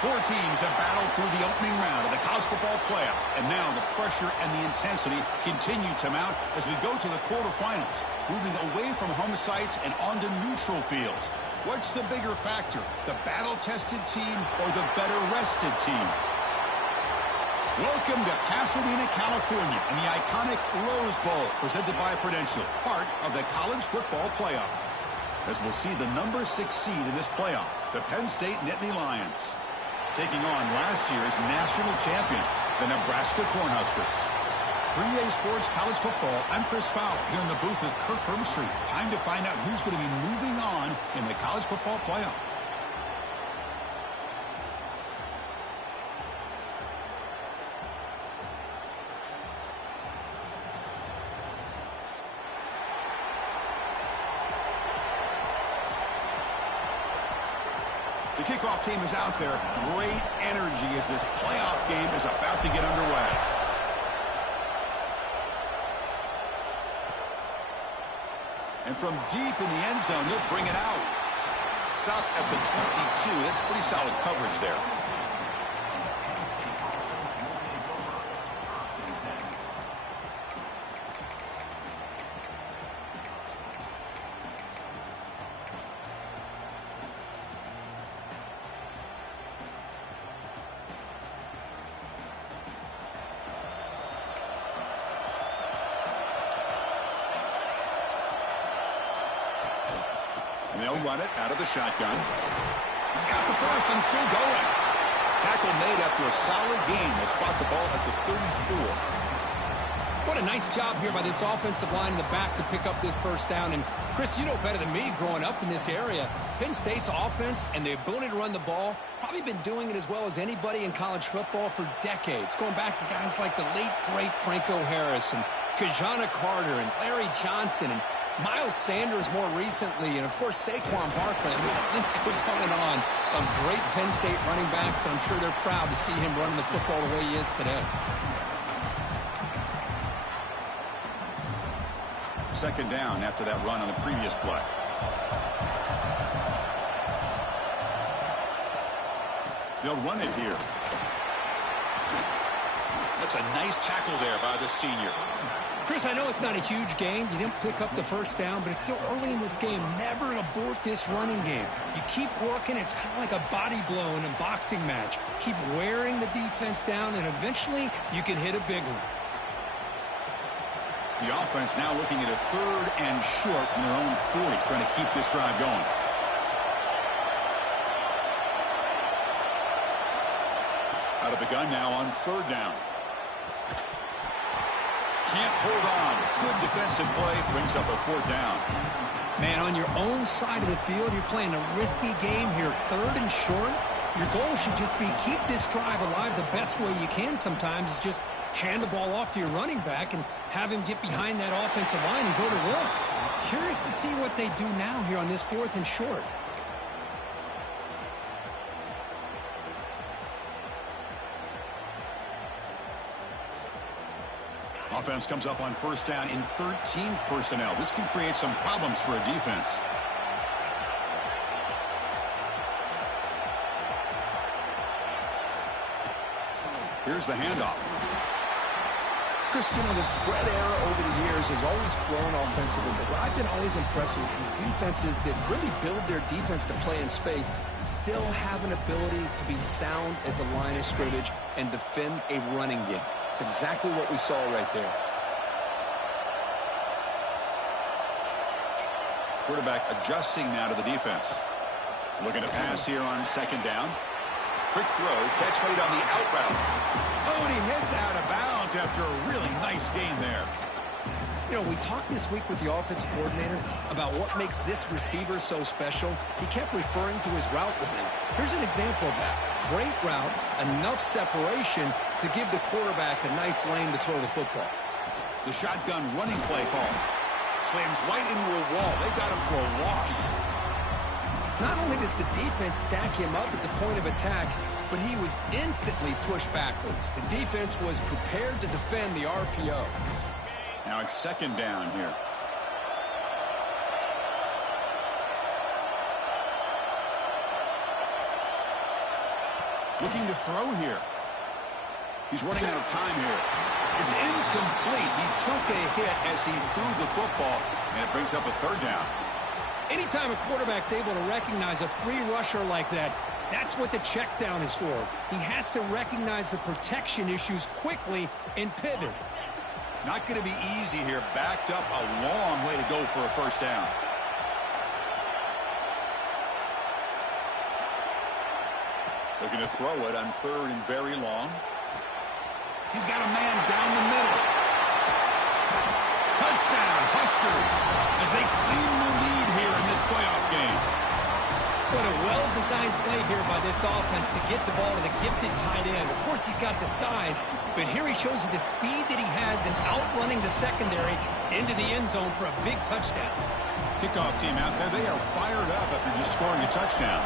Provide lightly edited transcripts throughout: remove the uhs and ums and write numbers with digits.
Four teams have battled through the opening round of the college football playoff, and now the pressure and the intensity continue to mount as we go to the quarterfinals, moving away from home sites and onto neutral fields. What's the bigger factor, the battle-tested team or the better-rested team? Welcome to Pasadena, California, and the iconic Rose Bowl, presented by Prudential, part of the college football playoff. As we'll see the number 6 seed in this playoff, the Penn State Nittany Lions, taking on last year's national champions, the Nebraska Cornhuskers. For EA Sports College Football, I'm Chris Fowler here in the booth with Kirk Herbstreit. Time to find out who's going to be moving on in the college football playoff. The kickoff team is out there. Great energy as this playoff game is about to get underway. And from deep in the end zone, they'll bring it out. Stop at the 22. That's pretty solid coverage there. They'll run it out of the shotgun. He's got the first and still going. Tackle made after a solid gain. They'll spot the ball at the 34. What a nice job here by this offensive line in the back to pick up this first down. And, Chris, you know better than me growing up in this area. Penn State's offense and the ability to run the ball, probably been doing it as well as anybody in college football for decades, going back to guys like the late, great Franco Harris and Kajana Carter and Larry Johnson and Miles Sanders more recently, and of course Saquon Barkley. I mean, the list goes on of great Penn State running backs, and I'm sure they're proud to see him running the football the way he is today. Second down after that run on the previous play. They'll run it here. That's a nice tackle there by the senior. Chris, I know it's not a huge game. You didn't pick up the first down, but it's still early in this game. Never abort this running game. You keep working. It's kind of like a body blow in a boxing match. Keep wearing the defense down, and eventually you can hit a big one. The offense now looking at a third and short from their own 40, trying to keep this drive going. Out of the gun now on third down. Can't hold on. Good defensive play. Brings up a fourth down. Man, on your own side of the field, you're playing a risky game here. Third and short. Your goal should just be keep this drive alive the best way you can sometimes is just hand the ball off to your running back and have him get behind that offensive line and go to work. Curious to see what they do now here on this fourth and short. Offense comes up on first down in 13 personnel. This can create some problems for a defense. Here's the handoff. Chris, you know, the spread era over the years has always grown offensively, but what I've been always impressed with defenses that really build their defense to play in space still have an ability to be sound at the line of scrimmage and defend a running game. It's exactly what we saw right there. Quarterback adjusting now to the defense. Looking to pass here on second down. Quick throw, catch made on the out route. Oh, and he hits out of bounds after a really nice gain there. You know, we talked this week with the offensive coordinator about what makes this receiver so special. He kept referring to his route running. Here's an example of that. Great route, enough separation to give the quarterback a nice lane to throw the football. The shotgun running play call. Slams right into a wall. They've got him for a loss. Not only does the defense stack him up at the point of attack, but he was instantly pushed backwards. The defense was prepared to defend the RPO. Now it's second down here. Looking to throw here. He's running out of time here. It's incomplete. He took a hit as he threw the football, and it brings up a third down. Anytime a quarterback's able to recognize a free rusher like that, that's what the check down is for. He has to recognize the protection issues quickly and pivot. Not going to be easy here. Backed up a long way to go for a first down. Looking to throw it on third and very long. He's got a man down the middle. Touchdown, Huskers, as they claim the lead here in this playoff game. What a well-designed play here by this offense to get the ball to the gifted tight end. Of course, he's got the size, but here he shows you the speed that he has in outrunning the secondary into the end zone for a big touchdown. Kickoff team out there, they are fired up after just scoring a touchdown.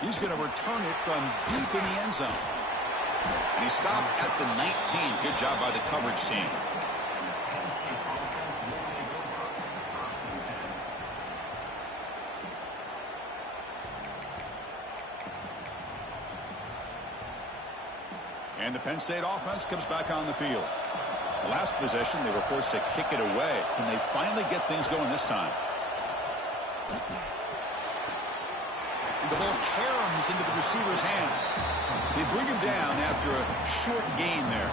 He's going to return it from deep in the end zone. And he stopped at the 19. Good job by the coverage team. And the Penn State offense comes back on the field. The last possession, they were forced to kick it away. Can they finally get things going this time? The ball caroms into the receiver's hands. They bring him down after a short gain there.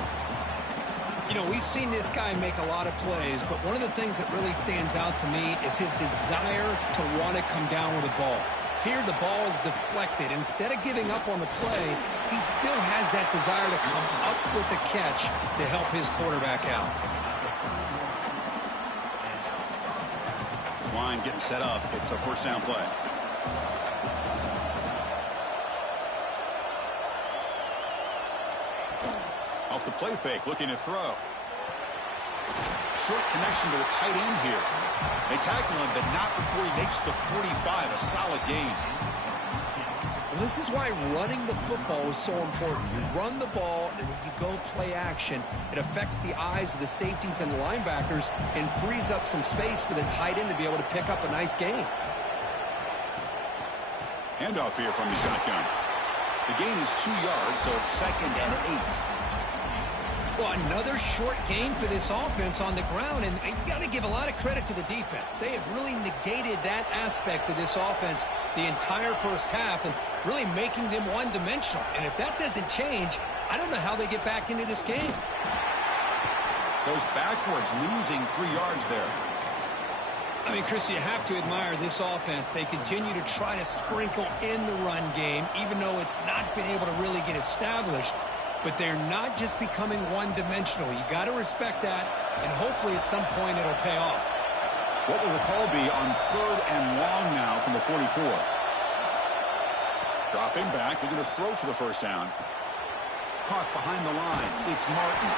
You know, we've seen this guy make a lot of plays, but one of the things that really stands out to me is his desire to want to come down with the ball. Here, the ball is deflected. Instead of giving up on the play, he still has that desire to come up with the catch to help his quarterback out. This line getting set up. It's a first down play. Off the play fake, looking to throw. Short connection to the tight end here. They tackle him, but not before he makes the 45. A solid gain. Well, this is why running the football is so important. You run the ball, and then you go play action. It affects the eyes of the safeties and the linebackers and frees up some space for the tight end to be able to pick up a nice gain. Handoff here from the shotgun. The gain is 2 yards, so it's 2nd and 8. Well, another short game for this offense on the ground, and you got to give a lot of credit to the defense. They have really negated that aspect of this offense the entire first half and really making them one-dimensional. And if that doesn't change, I don't know how they get back into this game. Goes backwards, losing 3 yards there. I mean, Chris, you have to admire this offense. They continue to try to sprinkle in the run game, even though it's not been able to really get established. But they're not just becoming one-dimensional. You got to respect that, and hopefully at some point it'll pay off. What will the call be on 3rd and long now from the 44? Dropping back, they're going to throw for the first down. Caught behind the line. It's Martin.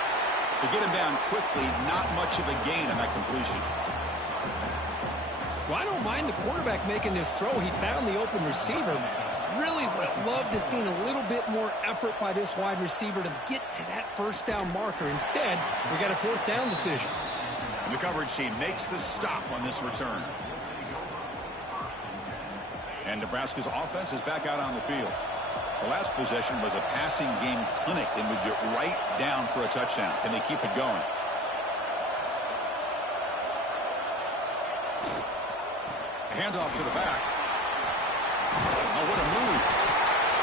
They get him down quickly. Not much of a gain on that completion. Well, I don't mind the quarterback making this throw. He found the open receiver. Really would have loved to seen a little bit more effort by this wide receiver to get to that first down marker. Instead, we got a 4th down decision. The coverage team makes the stop on this return. And Nebraska's offense is back out on the field. The last possession was a passing game clinic. They moved it right down for a touchdown. Can they keep it going? Handoff to the back. Oh, what a move.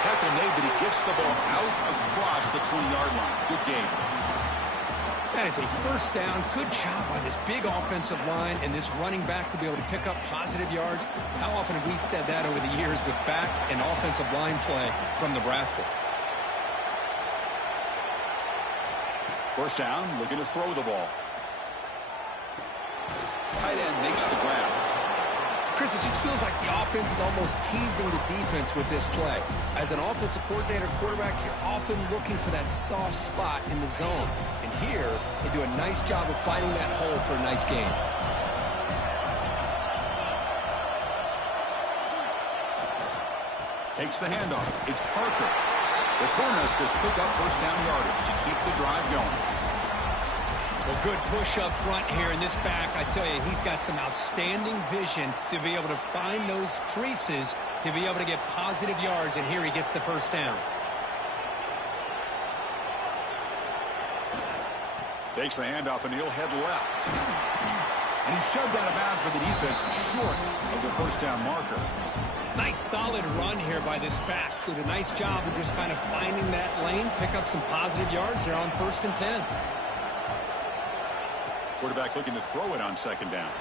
Tackle made, but he gets the ball out across the 20-yard line. Good game. That is a first down. Good job by this big offensive line and this running back to be able to pick up positive yards. How often have we said that over the years with backs and offensive line play from Nebraska? First down, looking to throw the ball. Tight end makes the grab. Chris, it just feels like the offense is almost teasing the defense with this play. As an offensive coordinator, quarterback, you're often looking for that soft spot in the zone. And here, they do a nice job of finding that hole for a nice gain. Takes the handoff. It's Parker. The Cornhuskers pick up first down yardage to keep the drive going. Well, good push up front here in this back. I tell you, he's got some outstanding vision to be able to find those creases, to be able to get positive yards, and here he gets the first down. Takes the handoff, and he'll head left. And he's shoved out of bounds by the defense short of the first down marker. Nice solid run here by this back. Did a nice job of just kind of finding that lane, pick up some positive yards here on 1st and 10. Quarterback looking to throw it on 2nd down.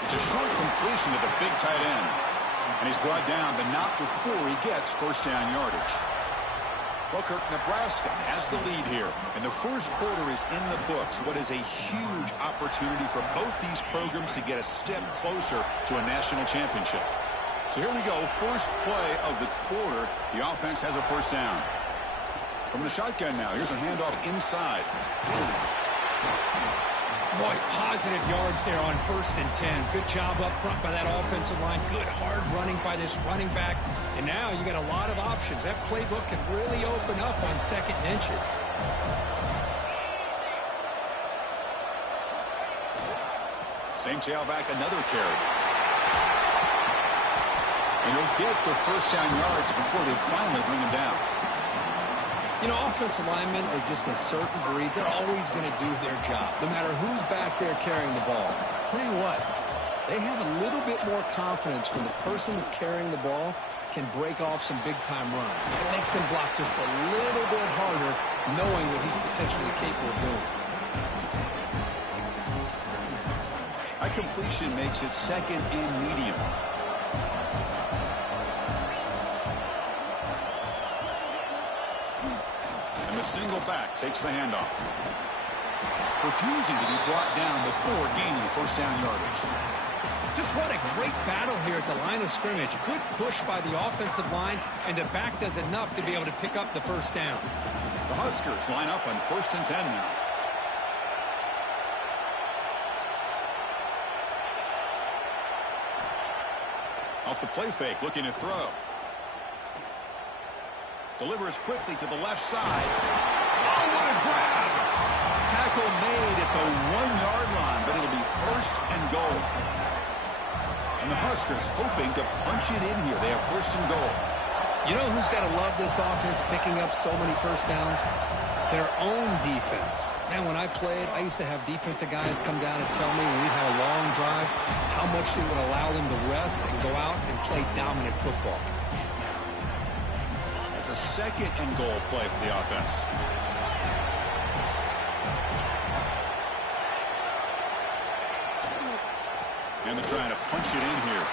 It's a short completion to the big tight end. And he's brought down, but not before he gets first down yardage. Well, Kirk, Nebraska has the lead here. And the first quarter is in the books. What is a huge opportunity for both these programs to get a step closer to a national championship. So here we go. First play of the quarter. The offense has a first down. From the shotgun now. Here's a handoff inside. Boy, positive yards there on 1st and 10. Good job up front by that offensive line. Good hard running by this running back. And now you got a lot of options. That playbook can really open up on 2nd and inches. Same tailback, another carry. And he'll get the first down yards before they finally bring him down. You know, offensive linemen are just a certain breed. They're always going to do their job, no matter who's back there carrying the ball. I'll tell you what, they have a little bit more confidence when the person that's carrying the ball can break off some big-time runs. It makes them block just a little bit harder, knowing what he's potentially capable of doing. High completion makes it 2nd and medium. Single back takes the handoff. Refusing to be brought down before gaining first down yardage. Just what a great battle here at the line of scrimmage. Good push by the offensive line, and the back does enough to be able to pick up the first down. The Huskers line up on 1st and 10 now. Off the play fake, looking to throw. Delivers quickly to the left side. Oh, what a grab! Tackle made at the 1-yard line, but it'll be 1st and goal. And the Huskers hoping to punch it in here. They have 1st and goal. You know who's got to love this offense picking up so many first downs? Their own defense. Man, when I played, I used to have defensive guys come down and tell me when we had a long drive how much they would allow them to rest and go out and play dominant football. It's a 2nd and goal play for the offense. And they're trying to punch it in here.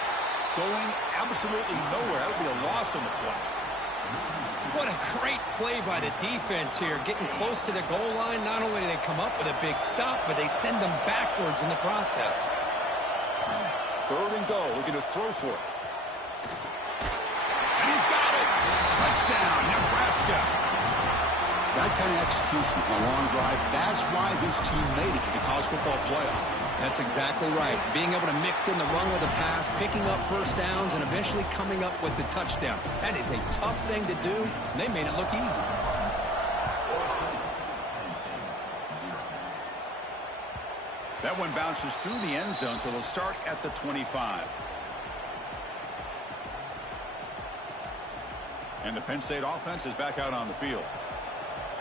Going absolutely nowhere. That would be a loss on the play. What a great play by the defense here. Getting close to the goal line. Not only do they come up with a big stop, but they send them backwards in the process. 3rd and goal. Looking to throw for it. And he's got it. Touchdown, Nebraska. That kind of execution on a long drive, that's why this team made it to the college football playoff. That's exactly right. Being able to mix in the run with the pass, picking up first downs, and eventually coming up with the touchdown. That is a tough thing to do, and they made it look easy. That one bounces through the end zone, so they'll start at the 25. And the Penn State offense is back out on the field.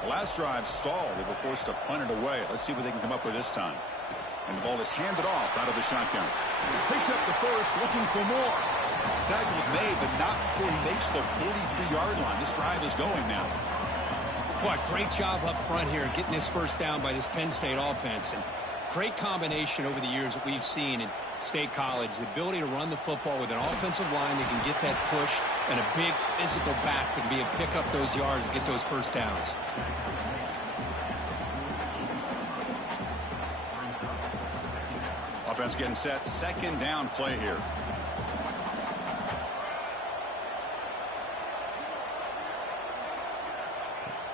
The last drive stalled. They were forced to punt it away. Let's see what they can come up with this time. And the ball is handed off out of the shotgun. Picks up the first, looking for more. Tackle's made, but not before he makes the 43-yard line. This drive is going now. What great job up front here getting this first down by this Penn State offense. And great combination over the years that we've seen in State College. The ability to run the football with an offensive line that can get that push and a big physical back that can be able to pick up those yards and get those first downs. Offense getting set. 2nd down play here.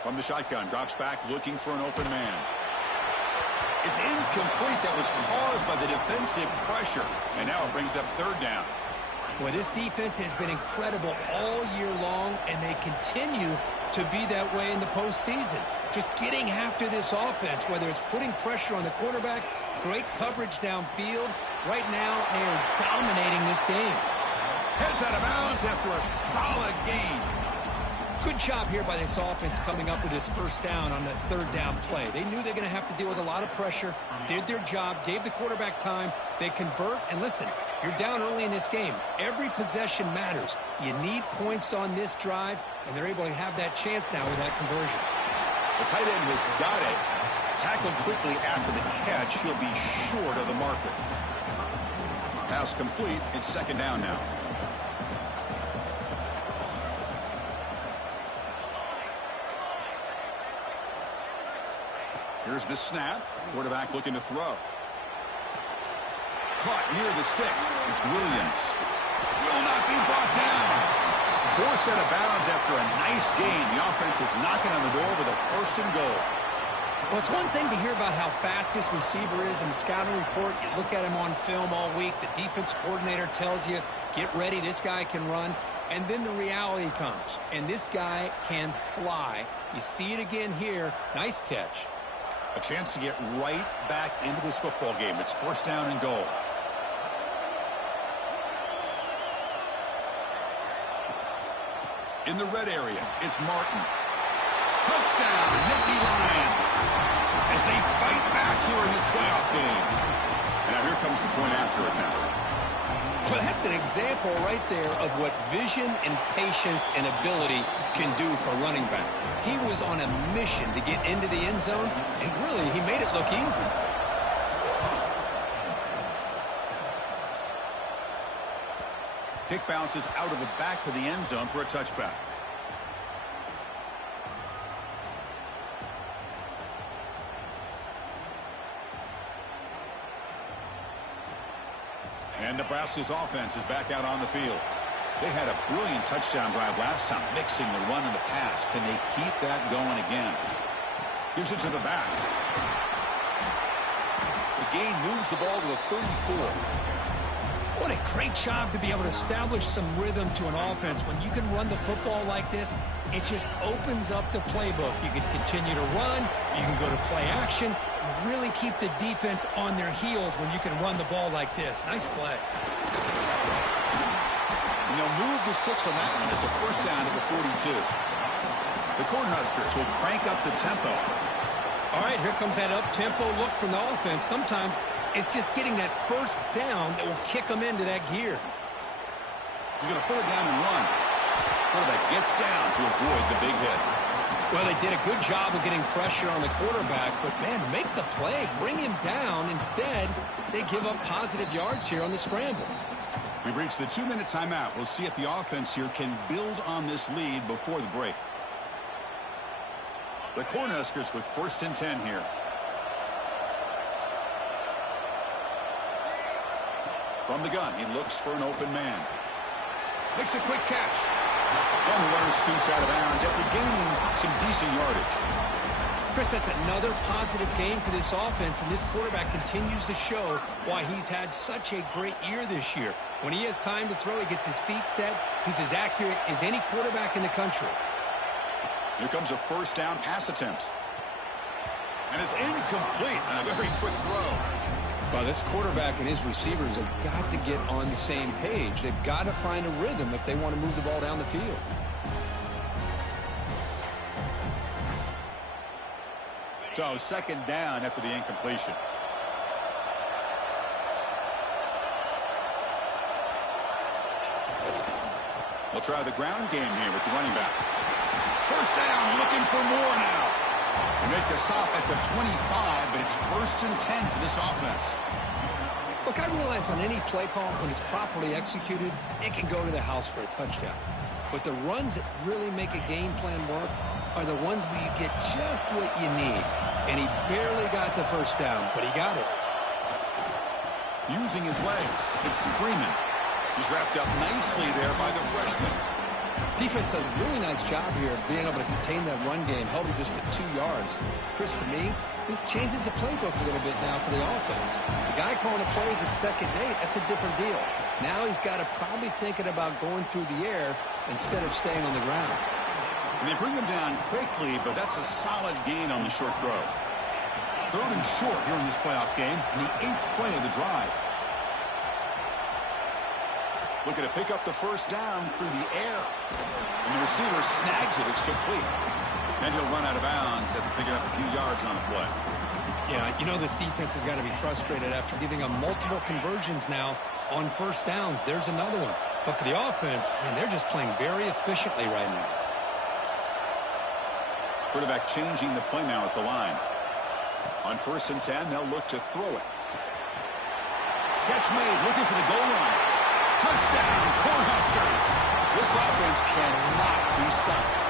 From the shotgun, drops back looking for an open man. It's incomplete. That was caused by the defensive pressure. And now it brings up 3rd down. Boy, this defense has been incredible all year long, and they continue to be that way in the postseason. just getting after this offense, whether it's putting pressure on the quarterback, great coverage downfield. Right now, they are dominating this game. Heads out of bounds after a solid gain. Good job here by this offense coming up with this first down on that third down play. They knew they're going to have to deal with a lot of pressure, did their job, gave the quarterback time. They convert, and listen, you're down early in this game. Every possession matters. You need points on this drive, and they're able to have that chance now with that conversion. The tight end has got it. Tackled quickly after the catch. He'll be short of the marker. Pass complete. It's second down now. Here's the snap. Quarterback looking to throw. Caught near the sticks. It's Williams. Will not be brought down. Forced out of bounds after a nice gain. The offense is knocking on the door with a first and goal. Well, it's one thing to hear about how fast this receiver is in the scouting report. You look at him on film all week. The defense coordinator tells you, get ready, this guy can run. And then the reality comes. And this guy can fly. You see it again here. Nice catch. A chance to get right back into this football game. It's first down and goal. In the red area, it's Martin. Touchdown, Nittany Lions, as they fight back here in this playoff game. And now here comes the point after attempt. Well, that's an example right there of what vision and patience and ability can do for a running back. He was on a mission to get into the end zone, and really, he made it look easy. Kick bounces out of the back of the end zone for a touchback. And Nebraska's offense is back out on the field. They had a brilliant touchdown drive last time, mixing the run and the pass. Can they keep that going again? Gives it to the back. The gain moves the ball to the 34. What a great job to be able to establish some rhythm to an offense. When you can run the football like this, it just opens up the playbook. You can continue to run. You can go to play action. You really keep the defense on their heels when you can run the ball like this. Nice play. And they'll move the 6 on that one. It's a first down at the 42. The Cornhuskers will crank up the tempo. All right, here comes that up-tempo look from the offense. Sometimes it's just getting that first down that will kick them into that gear. He's going to put it down and run. Quarterback gets down to avoid the big hit. Well, they did a good job of getting pressure on the quarterback, but, man, make the play. Bring him down. Instead, they give up positive yards here on the scramble. We've reached the 2-minute timeout. We'll see if the offense here can build on this lead before the break. The Cornhuskers with first and 10 here. From the gun, he looks for an open man. Makes a quick catch. And the runner scoots out of bounds after gaining some decent yardage. Chris, that's another positive game for this offense, and this quarterback continues to show why he's had such a great year this year. When he has time to throw, he gets his feet set. He's as accurate as any quarterback in the country. Here comes a first down pass attempt. And it's incomplete on a very quick throw. Well, this quarterback and his receivers have got to get on the same page. They've got to find a rhythm if they want to move the ball down the field. So, second down after the incompletion. They'll try the ground game here with the running back. First down, looking for more now. They make the stop at the 25, but it's first and 10 for this offense. Look, I realize on any play call, when it's properly executed, it can go to the house for a touchdown. But the runs that really make a game plan work are the ones where you get just what you need. And he barely got the first down, but he got it. Using his legs, it's Freeman. He's wrapped up nicely there by the freshman. Defense does a really nice job here of being able to contain that run game, held it just at 2 yards. Chris, to me, this changes the playbook a little bit now for the offense. The guy calling the plays at 2nd and 8, that's a different deal. Now he's got to probably thinking about going through the air instead of staying on the ground. And they bring him down quickly, but that's a solid gain on the short throw. 3rd and short here in this playoff game, and the 8th play of the drive. Looking to pick up the first down through the air. And the receiver snags it. It's complete. And he'll run out of bounds after picking up a few yards on the play. Yeah, you know this defense has got to be frustrated after giving them multiple conversions now on first downs. There's another one. But for the offense, man, they're just playing very efficiently right now. Quarterback changing the play now at the line. On 1st and 10, they'll look to throw it. Catch made, looking for the goal line. Touchdown, Cornhuskers. This offense cannot be stopped.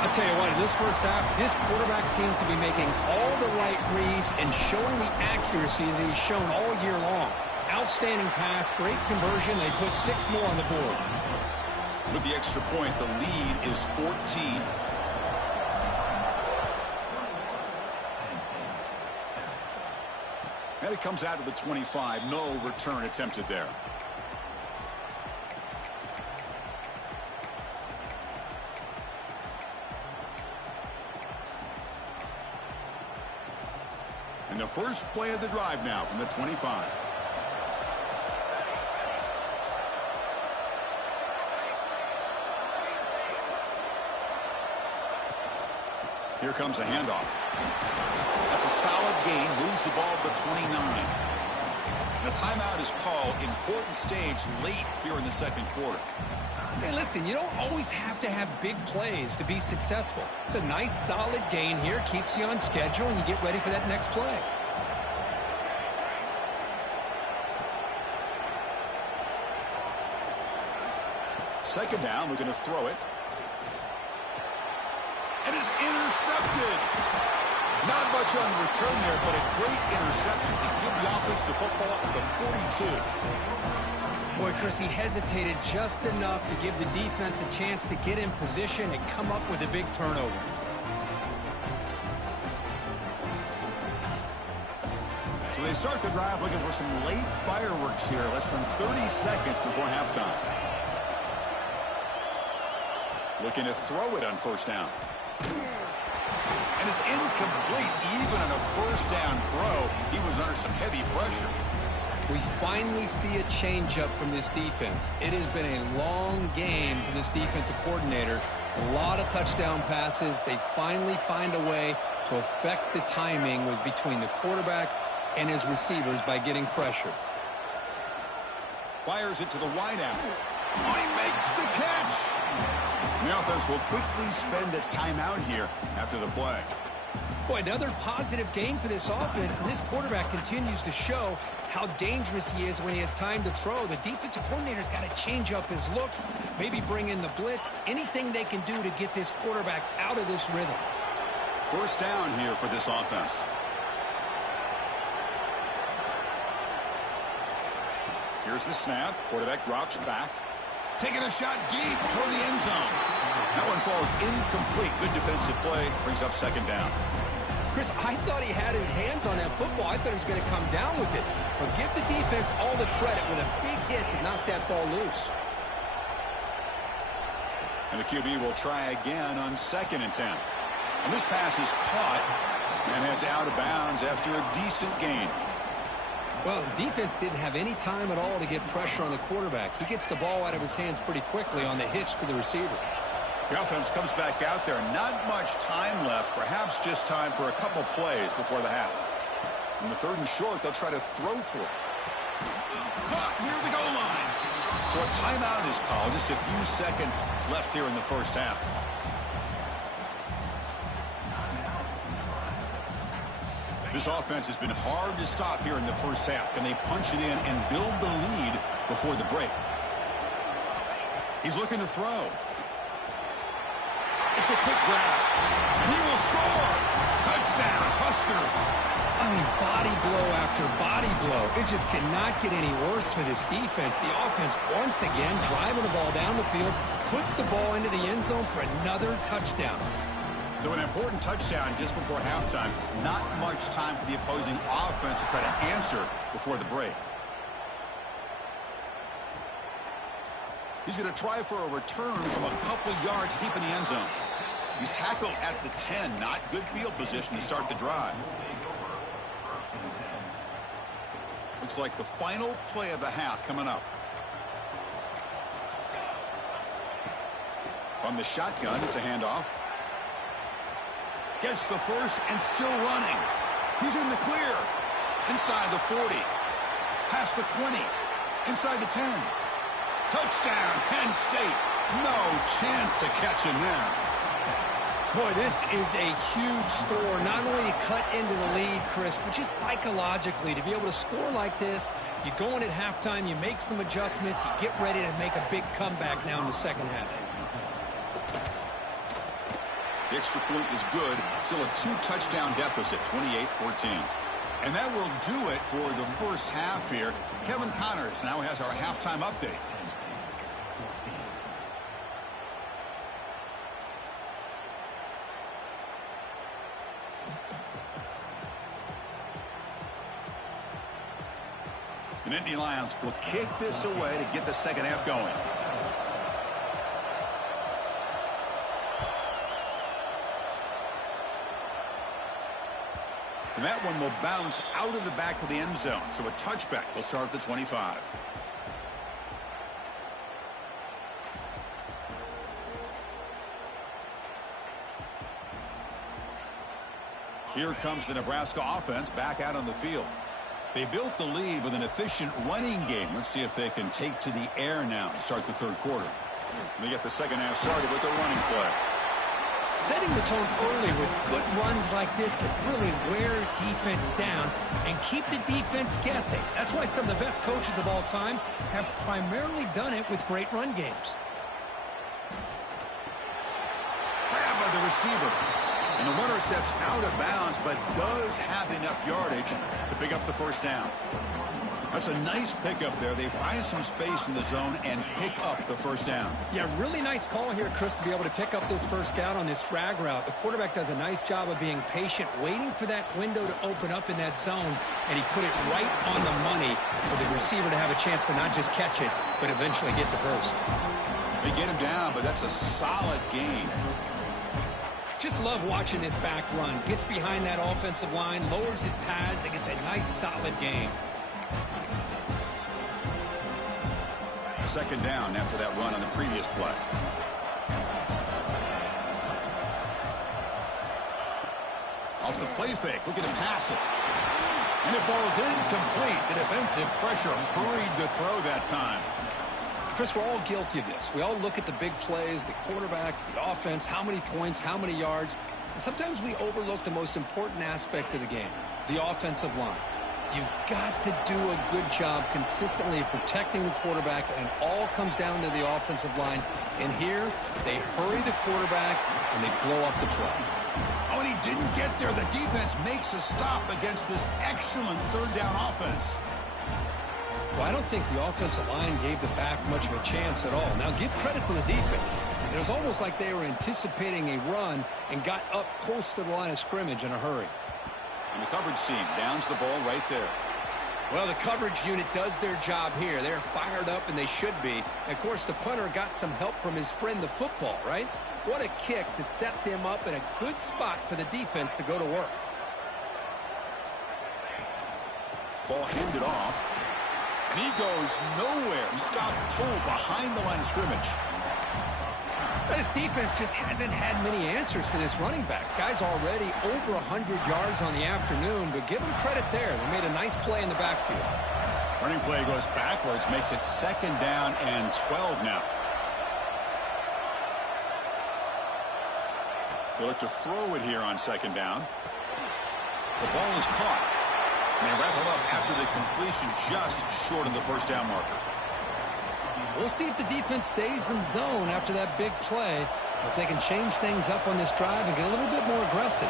I'll tell you what, in this first half, this quarterback seems to be making all the right reads and showing the accuracy that he's shown all year long. Outstanding pass, great conversion. They put 6 more on the board. With the extra point, the lead is 14. And it comes out of the 25. No return attempted there. And the first play of the drive now from the 25. Here comes a handoff. That's a solid gain. Moves the ball to the 29. And a timeout is called. Important stage late here in the 2nd quarter. Hey, listen, you don't always have to have big plays to be successful. It's a nice, solid gain here. Keeps you on schedule, and you get ready for that next play. Second down, we're going to throw it. It is intercepted. Not much on return there, but a great interception to give the offense the football at the 42. Boy, Chris, he hesitated just enough to give the defense a chance to get in position and come up with a big turnover. So they start the drive looking for some late fireworks here, less than 30 seconds before halftime. Looking to throw it on 1st down. And it's incomplete. Even on a 1st down throw, he was under some heavy pressure. We finally see a changeup from this defense. It has been a long game for this defensive coordinator. A lot of touchdown passes. They finally find a way to affect the timing between the quarterback and his receivers by getting pressure. Fires it to the wideout. Oh, he makes the catch. The offense will quickly spend a timeout here after the play. Boy, another positive game for this offense, and this quarterback continues to show how dangerous he is when he has time to throw. The defensive coordinator's got to change up his looks, maybe bring in the blitz, anything they can do to get this quarterback out of this rhythm. 1st down here for this offense. Here's the snap. Quarterback drops back. Taking a shot deep toward the end zone. That one falls incomplete. Good defensive play. Brings up 2nd down. Chris, I thought he had his hands on that football. I thought he was going to come down with it. But give the defense all the credit with a big hit to knock that ball loose. And the QB will try again on 2nd and 10. And this pass is caught and heads out of bounds after a decent gain. Well, the defense didn't have any time at all to get pressure on the quarterback. He gets the ball out of his hands pretty quickly on the hitch to the receiver. The offense comes back out there. Not much time left. Perhaps just time for a couple plays before the half. In the 3rd and short, they'll try to throw for it. Caught near the goal line. So a timeout is called. Just a few seconds left here in the 1st half. This offense has been hard to stop here in the 1st half. Can they punch it in and build the lead before the break? He's looking to throw. It's a quick grab. And he will score. Touchdown, Huskers. I mean, body blow after body blow. It just cannot get any worse for this defense. The offense, once again, driving the ball down the field, puts the ball into the end zone for another touchdown. So an important touchdown just before halftime. Not much time for the opposing offense to try to answer before the break. He's going to try for a return from a couple yards deep in the end zone. He's tackled at the 10. Not good field position to start the drive. Looks like the final play of the half coming up. From the shotgun, it's a handoff. Gets the first and still running. He's in the clear. Inside the 40. Past the 20. Inside the 10. Touchdown, Penn State. No chance to catch him there. Boy, this is a huge score, not only to cut into the lead, Chris, but just psychologically to be able to score like this. You go in at halftime, you make some adjustments, you get ready to make a big comeback now in the second half. The extra point is good. Still a 2-touchdown deficit, 28-14. And that will do it for the first half here. Kevin Connors now has our halftime update. The Nittany Lions will kick this away to get the second half going. And that one will bounce out of the back of the end zone. So a touchback will start at the 25. Here comes the Nebraska offense back out on the field. They built the lead with an efficient running game. Let's see if they can take to the air now to start the third quarter. They get the second half started with a running play. Setting the tone early with good runs like this can really wear defense down and keep the defense guessing. That's why some of the best coaches of all time have primarily done it with great run games. Grab by the receiver. And the runner steps out of bounds, but does have enough yardage to pick up the first down. That's a nice pickup there. They find some space in the zone and pick up the first down. Yeah, really nice call here, Chris, to be able to pick up this first down on this drag route. The quarterback does a nice job of being patient, waiting for that window to open up in that zone, and he put it right on the money for the receiver to have a chance to not just catch it, but eventually get the first. They get him down, but that's a solid gain. Just love watching this back run. Gets behind that offensive line, lowers his pads, and gets a nice solid gain. Second down after that run on the previous play. Off the play fake, looking to pass it. And it falls incomplete. The defensive pressure hurried the throw that time. Chris, we're all guilty of this. We all look at the big plays, the quarterbacks, the offense, how many points, how many yards. And sometimes we overlook the most important aspect of the game, the offensive line. You've got to do a good job consistently of protecting the quarterback, and it all comes down to the offensive line. And here, they hurry the quarterback, and they blow up the play. Oh, and he didn't get there. The defense makes a stop against this excellent third down offense. Well, I don't think the offensive line gave the back much of a chance at all. Now, give credit to the defense. It was almost like they were anticipating a run and got up close to the line of scrimmage in a hurry. And the coverage team downs the ball right there. Well, the coverage unit does their job here. They're fired up, and they should be. And of course, the punter got some help from his friend, the football, right? What a kick to set them up in a good spot for the defense to go to work. Ball handed off. And he goes nowhere. Stop cold behind the line of scrimmage. This defense just hasn't had many answers for this running back. Guy's already over 100 yards on the afternoon, but give him credit there. They made a nice play in the backfield. Running play goes backwards, makes it second down and 12 now. They look to throw it here on second down. The ball is caught. And they wrap him up after the completion just short of the first down marker. We'll see if the defense stays in zone after that big play. If they can change things up on this drive and get a little bit more aggressive.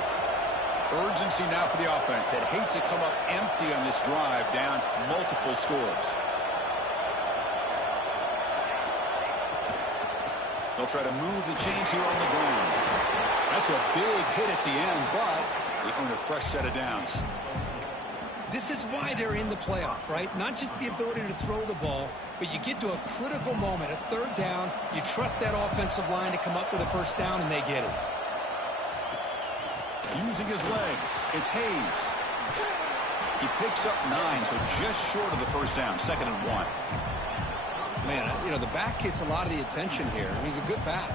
Urgency now for the offense that hates to come up empty on this drive, down multiple scores. They'll try to move the chains here on the ground. That's a big hit at the end, but they earn a fresh set of downs. This is why they're in the playoff, right? Not just the ability to throw the ball, but you get to a critical moment, a third down, you trust that offensive line to come up with a first down, and they get it. Using his legs, it's Hayes. He picks up 9, so just short of the first down, 2nd and 1. Man, you know, the back gets a lot of the attention here. He's a good back.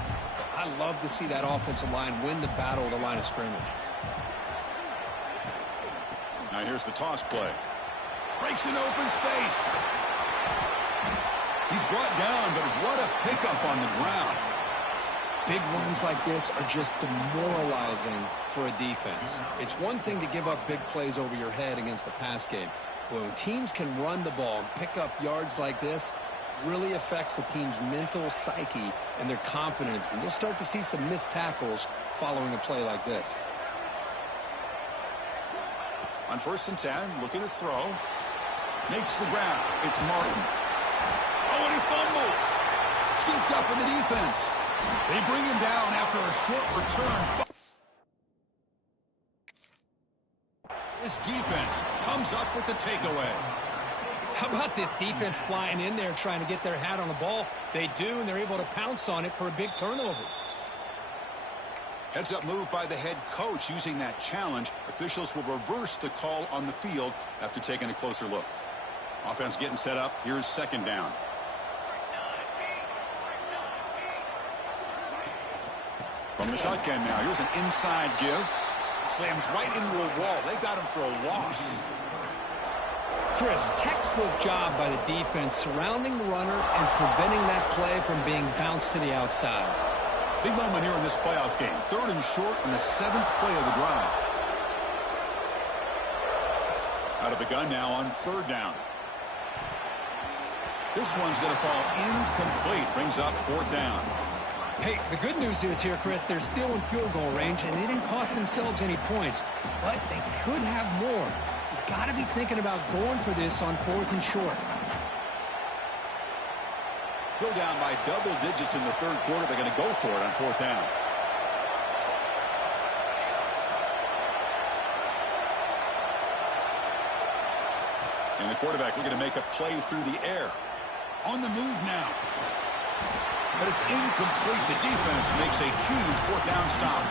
I love to see that offensive line win the battle at the line of scrimmage. Now here's the toss play. Breaks an open space. He's brought down, but what a pickup on the ground. Big runs like this are just demoralizing for a defense. It's one thing to give up big plays over your head against the pass game. But when teams can run the ball and pick up yards like this, really affects the team's mental psyche and their confidence. And you'll start to see some missed tackles following a play like this. On 1st and 10, looking to throw. Makes the ground. It's Martin. Oh, and he fumbles. Scooped up in the defense. They bring him down after a short return. This defense comes up with the takeaway. How about this defense flying in there trying to get their hat on the ball? They do, and they're able to pounce on it for a big turnover. Heads-up move by the head coach using that challenge. Officials will reverse the call on the field after taking a closer look. Offense getting set up. Here's 2nd down. From the shotgun now. Here's an inside give. Slams right into a wall. They got him for a loss. Chris, textbook job by the defense surrounding the runner and preventing that play from being bounced to the outside. Big moment here in this playoff game. 3rd and short on the 7th play of the drive. Out of the gun now on 3rd down. This one's going to fall incomplete. Brings up 4th down. Hey, the good news is here, Chris, they're still in field goal range, and they didn't cost themselves any points. But they could have more. You've got to be thinking about going for this on 4th and short. Still down by double digits in the 3rd quarter. They're going to go for it on 4th down. And the quarterback looking to make a play through the air. On the move now. But it's incomplete. The defense makes a huge 4th down stop.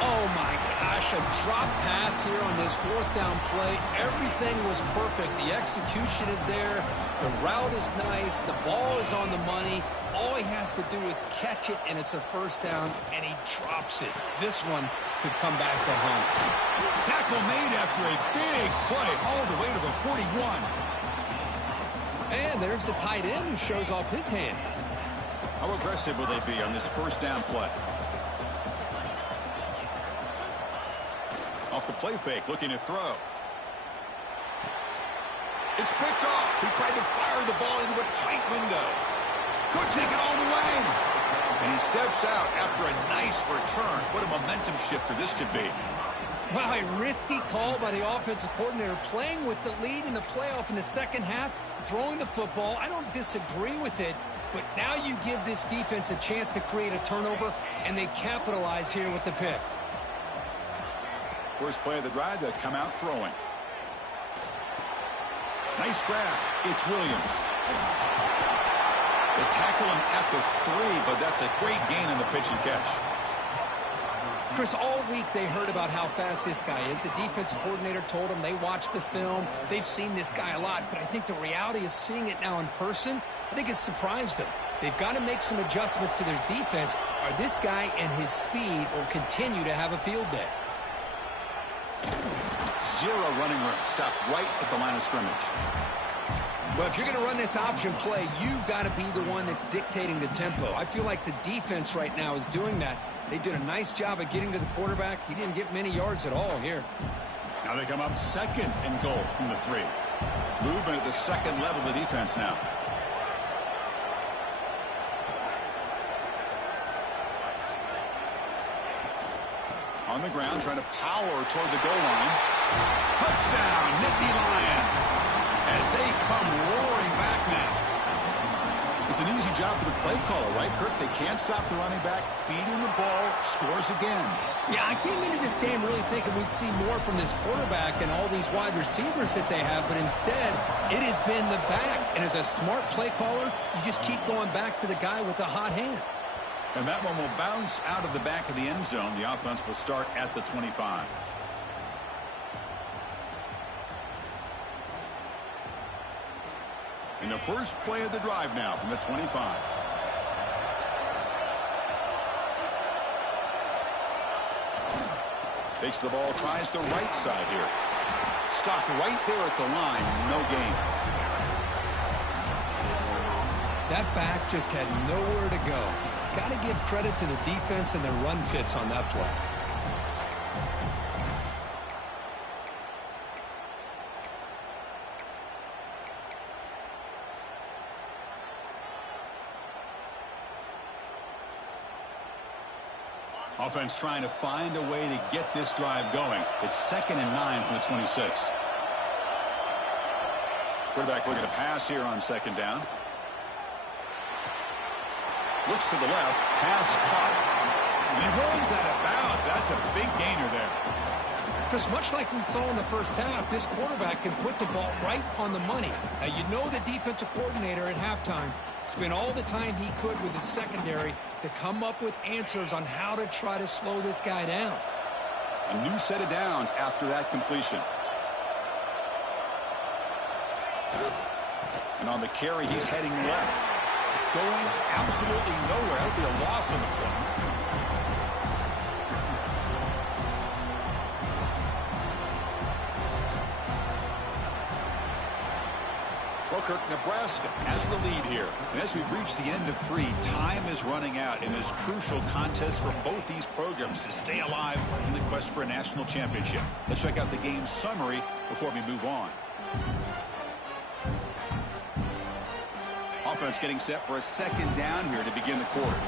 Oh, my gosh, a drop pass here on this 4th down play. Everything was perfect. The execution is there. The route is nice. The ball is on the money. All he has to do is catch it, and it's a 1st down, and he drops it. This one could come back to home. Tackle made after a big play all the way to the 41. And there's the tight end who shows off his hands. How aggressive will they be on this 1st down play? Off the play fake, looking to throw. It's picked off. He tried to fire the ball into a tight window. Could take it all the way. And he steps out after a nice return. What a momentum shifter this could be. Wow, a risky call by the offensive coordinator, playing with the lead in the playoff in the 2nd half, throwing the football. I don't disagree with it, but now you give this defense a chance to create a turnover, and they capitalize here with the pick. First play of the drive, they come out throwing. Nice grab. It's Williams. They tackle him at the 3, but that's a great gain on the pitch and catch. Chris, all week they heard about how fast this guy is. The defensive coordinator told them they watched the film. They've seen this guy a lot, but I think the reality of seeing it now in person, I think it's surprised them. They've got to make some adjustments to their defense, or this guy and his speed will continue to have a field day. 0 running room. Stopped right at the line of scrimmage. Well, if you're going to run this option play, you've got to be the one that's dictating the tempo. I feel like the defense right now is doing that. They did a nice job of getting to the quarterback. He didn't get many yards at all here. Now they come up 2nd and goal from the 3. Moving at the 2nd level of the defense now. On the ground, trying to power toward the goal line. Touchdown, Nittany Lions, as they come roaring back now. It's an easy job for the play caller, right, Kirk? They can't stop the running back, feed him the ball, scores again. Yeah, I came into this game really thinking we'd see more from this quarterback and all these wide receivers that they have, but instead, it has been the back. And as a smart play caller, you just keep going back to the guy with the hot hand. And that one will bounce out of the back of the end zone. The offense will start at the 25. And the first play of the drive now from the 25. Takes the ball, tries the right side here. Stopped right there at the line. No gain. That back just had nowhere to go. Got to give credit to the defense and their run fits on that play. Offense trying to find a way to get this drive going. It's 2nd and 9 from the 26. Quarterback looking to pass here on 2nd down. Looks to the left. Pass caught. And he runs out of bounds. That's a big gainer there. Chris, much like we saw in the first half, this quarterback can put the ball right on the money. Now, you know the defensive coordinator at halftime spent all the time he could with his secondary to come up with answers on how to try to slow this guy down. A new set of downs after that completion. And on the carry, he's heading left. Going absolutely nowhere. That would be a loss on the play. Kirk, Nebraska has the lead here. And as we reach the end of 3, time is running out in this crucial contest for both these programs to stay alive in the quest for a national championship. Let's check out the game summary before we move on. Offense getting set for a 2nd down here to begin the quarter.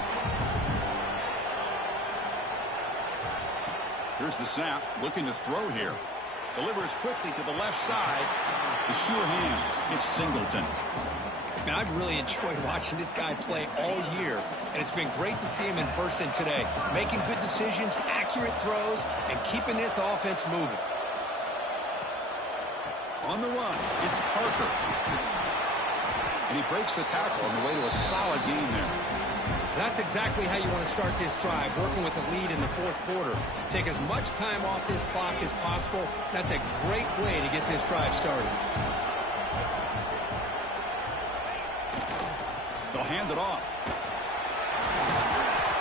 Here's the snap, looking to throw here. Delivers quickly to the left side. The sure hands. It's Singleton. Man, I've really enjoyed watching this guy play all year, and it's been great to see him in person today. Making good decisions, accurate throws, and keeping this offense moving. On the run, it's Parker. And he breaks the tackle on the way to a solid gain there. That's exactly how you want to start this drive, working with the lead in the 4th quarter. Take as much time off this clock as possible. That's a great way to get this drive started. They'll hand it off.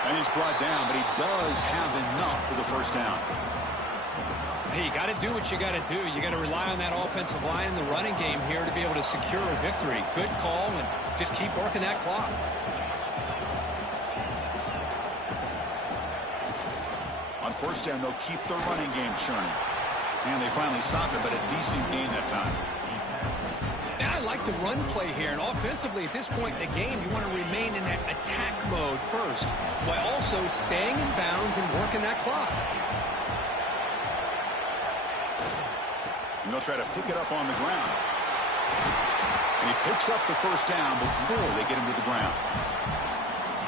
And he's brought down, but he does have enough for the first down. Hey, you got to do what you got to do. You got to rely on that offensive line in the running game here to be able to secure a victory. Good call, and just keep working that clock. On 1st down, they'll keep the running game churning. And they finally stop it, but a decent gain that time. And I like the run play here. And offensively, at this point in the game, you want to remain in that attack mode first, while also staying in bounds and working that clock. And they'll try to pick it up on the ground. And he picks up the first down before they get him to the ground.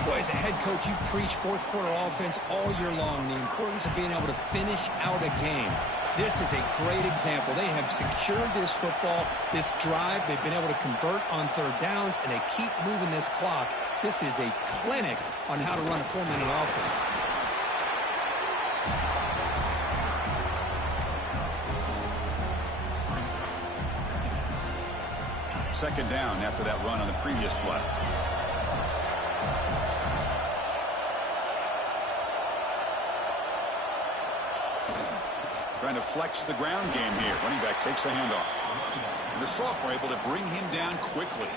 Boy, as a head coach, you preach 4th quarter offense all year long, the importance of being able to finish out a game. This is a great example. They have secured this football, this drive. They've been able to convert on 3rd downs, and they keep moving this clock. This is a clinic on how to run a 4-minute offense. Second down after that run on the previous play. Trying to flex the ground game here. Running back takes the handoff. And the sophomore able to bring him down quickly.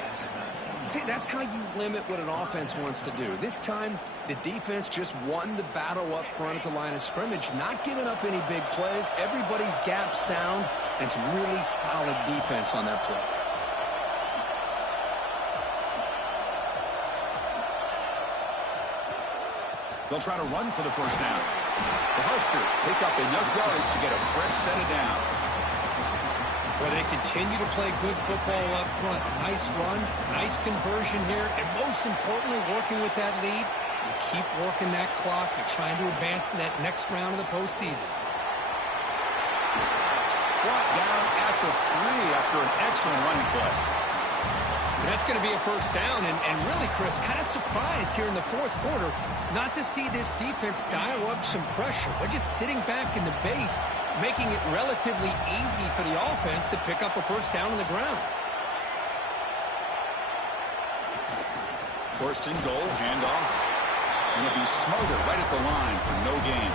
See, that's how you limit what an offense wants to do. This time, the defense just won the battle up front at the line of scrimmage, not giving up any big plays. Everybody's gap sound, and it's really solid defense on that play. They'll try to run for the first down. The Huskers pick up enough yards to get a fresh set of downs. Where they continue to play good football up front. Nice run, nice conversion here, and most importantly, working with that lead, you keep working that clock. You're trying to advance to that next round of the postseason. Brought down at the 3 after an excellent running play. That's going to be a first down, and really, Chris, kind of surprised here in the fourth quarter not to see this defense dial up some pressure. They're just sitting back in the base, making it relatively easy for the offense to pick up a first down on the ground. First and goal, handoff. And it'll be smothered right at the line for no gain.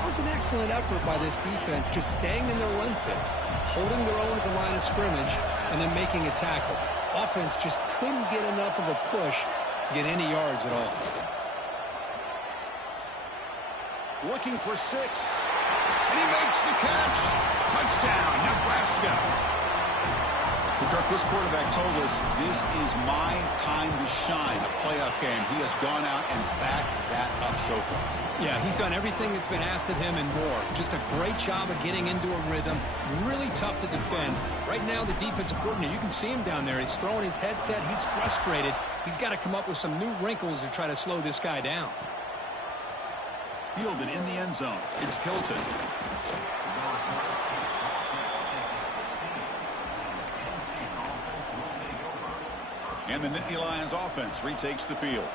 It was an excellent effort by this defense, just staying in their run fits, holding their own at the line of scrimmage, and then making a tackle. Offense just couldn't get enough of a push to get any yards at all. Looking for 6. And he makes the catch. Touchdown, Nebraska. Kirk, this quarterback told us this is my time to shine, a playoff game. He has gone out and backed that up so far. Yeah, he's done everything that's been asked of him and more. Just a great job of getting into a rhythm. Really tough to defend. Right now, the defensive coordinator, you can see him down there. He's throwing his headset. He's frustrated. He's got to come up with some new wrinkles to try to slow this guy down. Fielded in the end zone. It's Hilton. And the Nittany Lions offense retakes the field.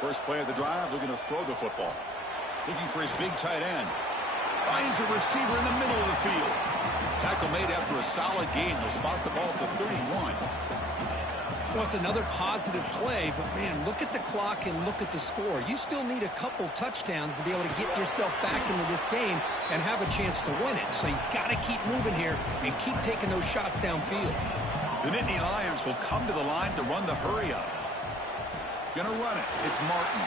First play of the drive, they're going to throw the football. Looking for his big tight end. Finds a receiver in the middle of the field. Tackle made after a solid gain. They'll spot the ball to 31. Well, it's another positive play, but, man, look at the clock and look at the score. You still need a couple touchdowns to be able to get yourself back into this game and have a chance to win it. So you got to keep moving here and keep taking those shots downfield. The Nittany Lions will come to the line to run the hurry-up. Gonna run it. It's Martin.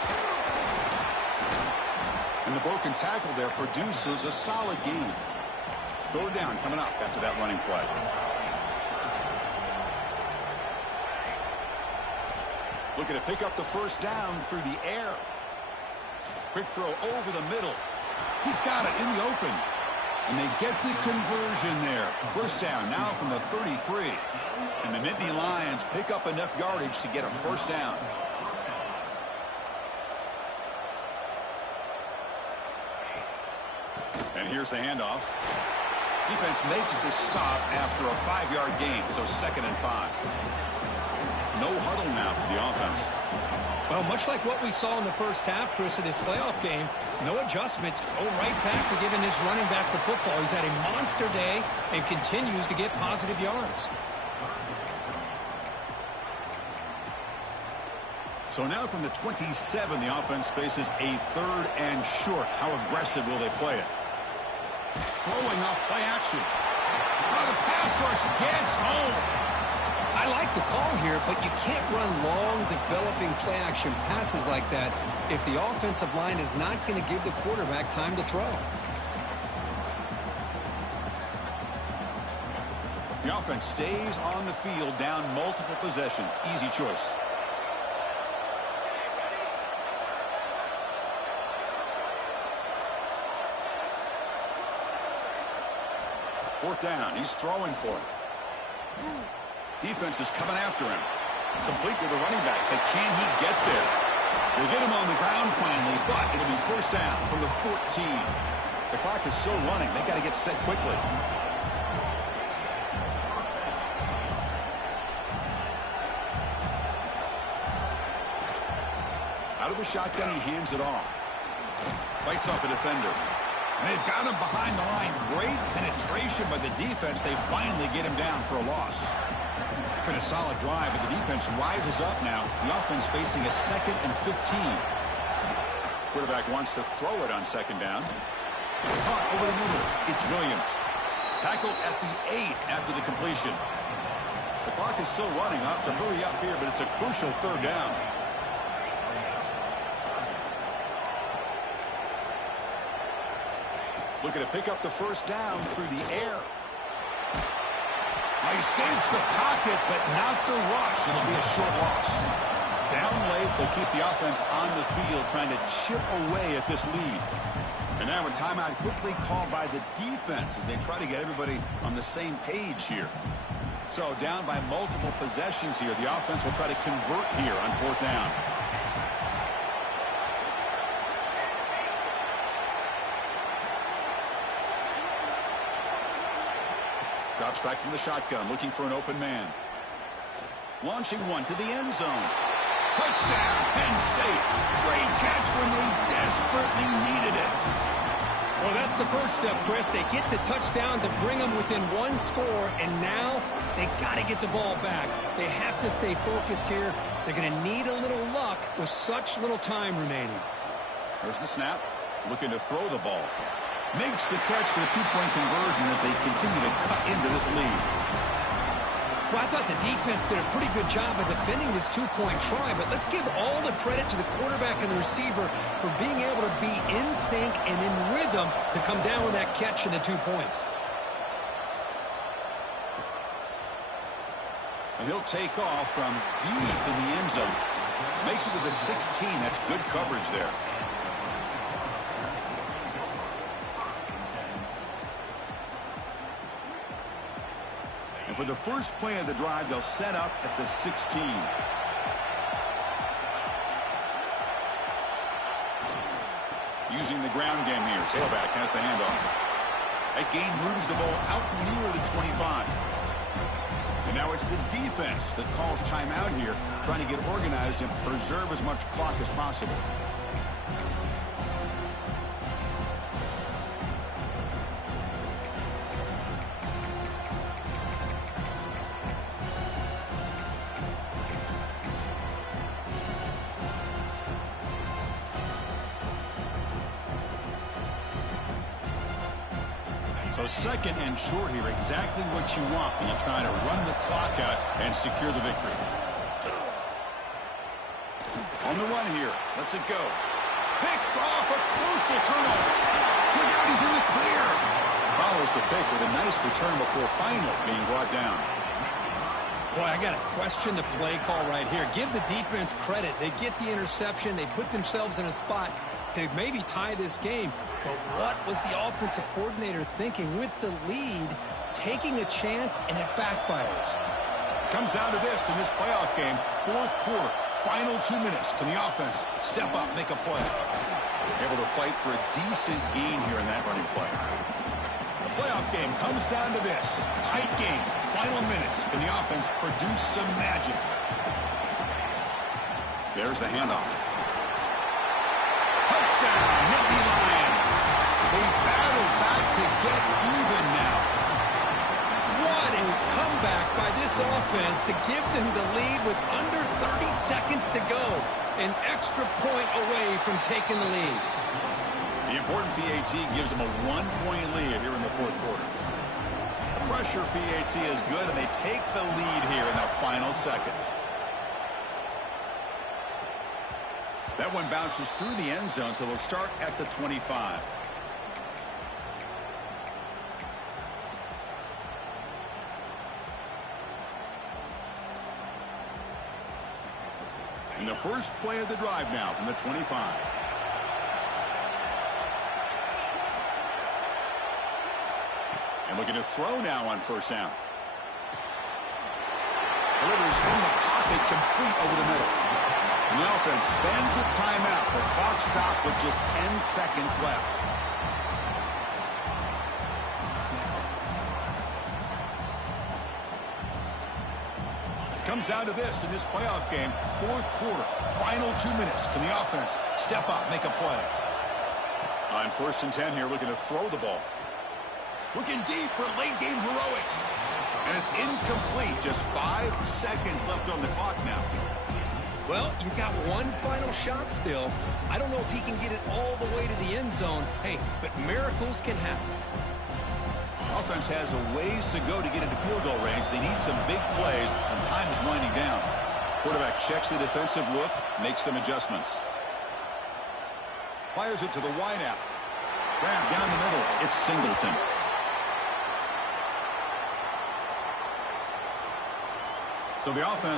And the broken tackle there produces a solid gain. Third down coming up after that running play. Looking to pick up the first down through the air. Quick throw over the middle. He's got it in the open. And they get the conversion there. First down now from the 33. And the Nittany Lions pick up enough yardage to get a first down. And here's the handoff. Defense makes the stop after a 5-yard gain, so 2nd and 5. No huddle now for the offense. Well, much like what we saw in the first half, Chris, of this playoff game, no adjustments. Go right back to giving this running back the football. He's had a monster day and continues to get positive yards. So now from the 27, the offense faces a 3rd and short. How aggressive will they play it? Throwing up play action. Oh, the pass rush gets home. I like the call here, but you can't run long, developing play-action passes like that if the offensive line is not going to give the quarterback time to throw. The offense stays on the field down multiple possessions. Easy choice. Fourth down. He's throwing for it. Defense is coming after him. Complete with the running back. But can he get there? We'll get him on the ground finally, but it'll be first down from the 14. The clock is still running. They got to get set quickly. Out of the shotgun, he hands it off. Fights off a defender. And they've got him behind the line. Great penetration by the defense. They finally get him down for a loss. Been a solid drive, but the defense rises up now. The offense facing a 2nd and 15. Quarterback wants to throw it on 2nd down. Caught over the middle. It's Williams. Tackled at the 8 after the completion. The clock is still running. I'll have to hurry up here, but it's a crucial 3rd down. Looking to pick up the first down through the air. Now he escapes the pocket, but not the rush. It'll be a short loss. Down late, they'll keep the offense on the field trying to chip away at this lead. And now a timeout quickly called by the defense as they try to get everybody on the same page here. So down by multiple possessions here, the offense will try to convert here on 4th down. Drops back from the shotgun, looking for an open man. Launching one to the end zone. Touchdown, Penn State. Great catch when they desperately needed it. Well, that's the first step, Chris. They get the touchdown to bring them within one score, and now they got to get the ball back. They have to stay focused here. They're going to need a little luck with such little time remaining. There's the snap. Looking to throw the ball. Makes the catch for the two-point conversion as they continue to cut into this lead. Well, I thought the defense did a pretty good job of defending this two-point try, but let's give all the credit to the quarterback and the receiver for being able to be in sync and in rhythm to come down with that catch and the 2 points. And he'll take off from deep in the end zone. Makes it to the 16. That's good coverage there. And for the first play of the drive, they'll set up at the 16. Using the ground game here. Tailback has the handoff. That gain moves the ball out near the 25. And now it's the defense that calls timeout here, trying to get organized and preserve as much clock as possible. So second and short here, exactly what you want when you're trying to run the clock out and secure the victory. On the run here, lets it go. Picked off, a crucial turnover. Look out, he's in the clear. Follows the pick with a nice return before finally being brought down. Boy, I got to question the play call right here. Give the defense credit. They get the interception. They put themselves in a spot to maybe tie this game. But what was the offensive coordinator thinking with the lead, taking a chance, and it backfires? Comes down to this in this playoff game. Fourth quarter, final 2 minutes. Can the offense step up, make a play? Able to fight for a decent gain here in that running play. The playoff game comes down to this. Tight game, final minutes. Can the offense produce some magic? There's the handoff. Touchdown, Nittany Lions. They battle back to get even now. What a comeback by this offense to give them the lead with under 30 seconds to go. An extra point away from taking the lead. The important PAT gives them a 1-point lead here in the fourth quarter. The pressure PAT is good, and they take the lead here in the final seconds. That one bounces through the end zone, so they'll start at the 25. And the first play of the drive now from the 25. And looking to throw now on first down. Delivers from the pocket, complete over the middle. And the offense spends a timeout. The clock stopped with just 10 seconds left. Comes down to this in this playoff game. Fourth quarter, final 2 minutes. Can the offense step up, make a play? On first and 10 here, looking to throw the ball. Looking deep for late game heroics. And it's incomplete. Just 5 seconds left on the clock now. Well, you got one final shot still. I don't know if he can get it all the way to the end zone. Hey, but miracles can happen. Offense has a ways to go to get into field goal range. They need some big plays, and time is winding down. Quarterback checks the defensive look, makes some adjustments. Fires it to the wideout. Grab down the middle. It's Singleton. So the offense